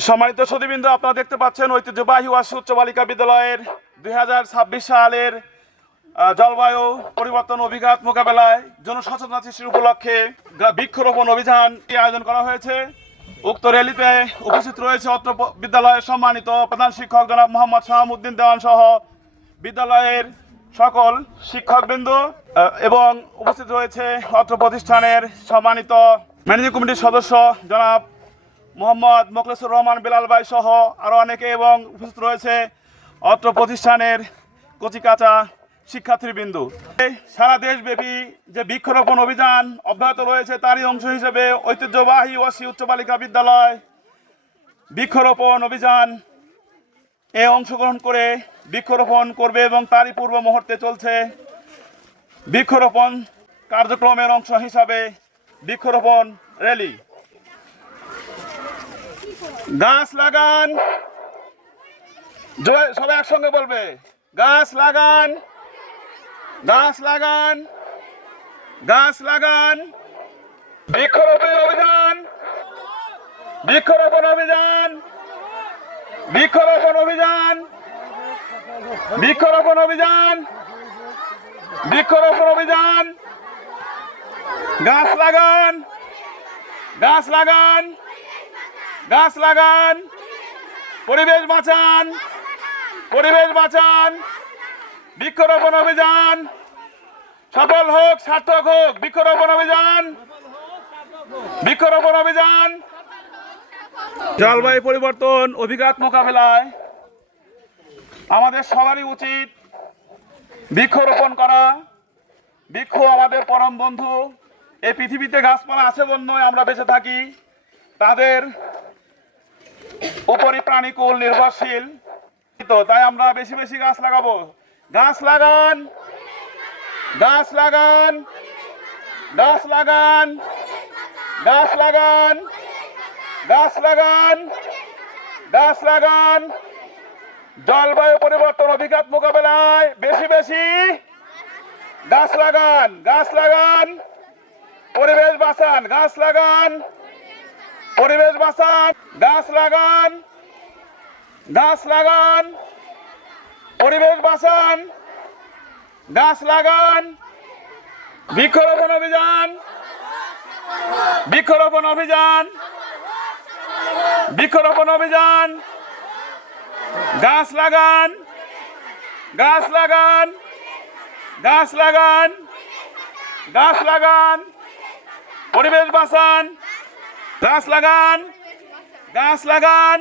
সম্মানিত সুধীবৃন্দ, আপনারা দেখতে পাচ্ছেন ঐতিহ্যবাহী ওয়াসী উচ্চ বালিকা বিদ্যালয়ের 2026 সালের জলবায়ু পরিবর্তন অভিঘাত মোকাবেলায় জনসচেতনতা সৃষ্টির উপলক্ষে বৃক্ষরোপণ অভিযান আয়োজন করা হয়েছে। উক্ত র্যালিতে উপস্থিত রয়েছে অত্র বিদ্যালয়ের সম্মানিত প্রধান শিক্ষক জনাব মোহাম্মদ শাহাবুদ্দিন দেওয়ান সহ বিদ্যালয়ের সকল শিক্ষকবৃন্দ এবং উপস্থিত রয়েছে অত্র প্রতিষ্ঠানের সম্মানিত ম্যানেজিং কমিটির সদস্য জনাব মোহাম্মদ মোখলেসুর রহমান বেলাল ভাই সহ আরও অনেকে এবং উপস্থিত রয়েছে অত্র প্রতিষ্ঠানের কচিকাঁচা শিক্ষার্থীবৃন্দ। সারা দেশব্যাপী যে বৃক্ষরোপণ অভিযান অব্যাহত রয়েছে তারই অংশ হিসেবে ঐতিহ্যবাহী ওয়াসী উচ্চ বালিকা বিদ্যালয় বৃক্ষরোপণ অভিযান এ অংশগ্রহণ করে বৃক্ষরোপণ করবে এবং তারই পূর্ব মুহূর্তে চলছে বৃক্ষরোপণ কার্যক্রমের অংশ হিসাবে বৃক্ষরোপণ র্যালি। গাছ লাগান, সবাই একসঙ্গে বলবে, গাছ লাগান, গাছ লাগান, গাছ লাগান। বৃক্ষরোপণ অভিযান, বৃক্ষরোপণ অভিযান, বৃক্ষরোপণ অভিযান, বৃক্ষরোপণ অভিযান, বৃক্ষরোপণ অভিযান। গাছ লাগান, গাছ লাগান, গাছ লাগান, পরিবেশ বাঁচান, পরিবেশ বাঁচান। বৃক্ষরোপণ অভিযান সফল হোক, সার্থক হোক। বৃক্ষরোপণ অভিযান, বৃক্ষরোপণ অভিযান। জলবায়ু পরিবর্তন অভিঘাত মোকাবেলায় আমাদের সবারই উচিত বৃক্ষরোপণ করা। বৃক্ষ আমাদের পরম বন্ধু। এই পৃথিবীতে গাছপালা আছে জন্যই আমরা বেঁচে থাকি। তাদের উপরই প্রাণীকুল নির্ভরশীল। তাই আমরা বেশি বেশি গাছ লাগাবো। গাছ লাগান, গাছ লাগান, গাছ লাগান, গাছ লাগান, গাছ লাগান, গাছ লাগান। জলবায়ু পরিবর্তন অভিঘাত মোকাবেলায় বেশি বেশি গাছ লাগান, গাছ লাগান, পরিবেশ বাঁচান, গাছ লাগান, পরিবেশ বাঁচান, গাছ লাগান, গাছ লাগান, পরিবেশ বাঁচান, গাছ লাগান। বৃক্ষরোপণ অভিযান, বৃক্ষরোপণ অভিযান, বৃক্ষরোপণ অভিযান। গাছ লাগান, গাছ লাগান, গাছ লাগান, গাছ লাগান, পরিবেশ বাঁচান, গাছ লাগান, গাছ লাগান।